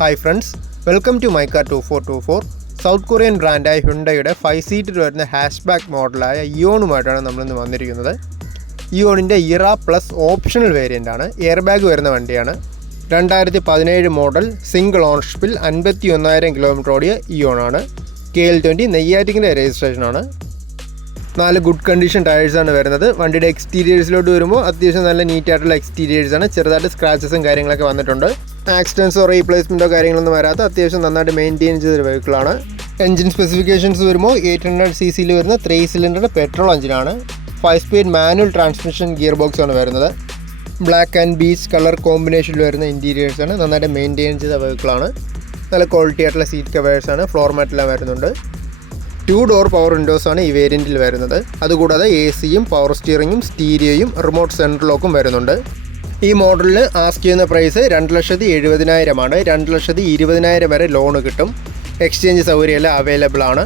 Hi friends, welcome to my car 2424. South Korean ബ്രാൻഡായ ഹ്യുണ്ടയുടെ 5 സീറ്റിൽ വരുന്ന ഹാഷ്ബാക്ക് മോഡലായ ഇയോണുമായിട്ടാണ് നമ്മളിന്ന് വന്നിരിക്കുന്നത്. ഇയോണിൻ്റെ ഇറ പ്ലസ് ഓപ്ഷണൽ വേരിയൻ്റാണ്. എയർ ബാഗ് വരുന്ന വണ്ടിയാണ്. 2017 മോഡൽ സിംഗിൾ ഓണർഷിപ്പിൽ 51,000 കിലോമീറ്റർ ഓടിയ ഇയോണാണ്. KL20 നെയ്യാറ്റിങ്ങിൻ്റെ രജിസ്ട്രേഷനാണ്. 4 ഗുഡ് കണ്ടീഷൻ ടയേഴ്സാണ് വരുന്നത്. വണ്ടിയുടെ എക്സ്റ്റീരിയേഴ്സിലോട്ട് വരുമ്പോൾ അത്യാവശ്യം നല്ല നീറ്റായിട്ടുള്ള എക്സ്റ്റീരിയേഴ്സാണ്. ചെറുതായിട്ട് സ്ക്രാച്ചസും കാര്യങ്ങളൊക്കെ വന്നിട്ടുണ്ട്. ആക്സിഡൻസോ റീപ്ലേസ്മെൻറ്റോ കാര്യങ്ങളൊന്നും വരാത്ത അത്യാവശ്യം നന്നായിട്ട് മെയിൻറ്റെയിൻ ചെയ്തൊരു വെഹിക്കിളാണ്. എഞ്ചിൻ സ്പെസിഫിക്കേഷൻസ് വരുമ്പോൾ 800 cc വരുന്ന 3 സിലിണ്ടർ പെട്രോൾ എഞ്ചിനാണ്. 5 സ്പീഡ് മാനുവൽ ട്രാൻസ്മിഷൻ ഗിയർ ബോക്സാണ് വരുന്നത്. ബ്ലാക്ക് ആൻഡ് ബീച്ച് കളർ കോമ്പിനേഷനിൽ വരുന്ന ഇൻറ്റീരിയേഴ്സാണ്. നന്നായിട്ട് മെയിൻറ്റെയിൻ ചെയ്ത വെഹിക്കിളാണ്. നല്ല ക്വാളിറ്റി ആയിട്ടുള്ള സീറ്റ് കവേഴ്സാണ്. ഫ്ലോർ മാറ്റെല്ലാം വരുന്നുണ്ട്. 2 ഡോർ പവർ വിൻഡോസാണ് ഈ വേരിയൻറ്റിൽ വരുന്നത്. അതുകൂടാതെ AC-യും പവർ സ്റ്റിയറിങ്ങും സ്റ്റീരിയോയും റിമോട്ട് സെൻട്രൽ ലോക്കും വരുന്നുണ്ട്. ഈ മോഡലിൽ ആസ്ക് ചെയ്യുന്ന പ്രൈസ് 2,70,000 ആണ്. 2,20,000 വരെ ലോണ് കിട്ടും. എക്സ്ചേഞ്ച് സൗകര്യമെല്ലാം അവൈലബിൾ ആണ്.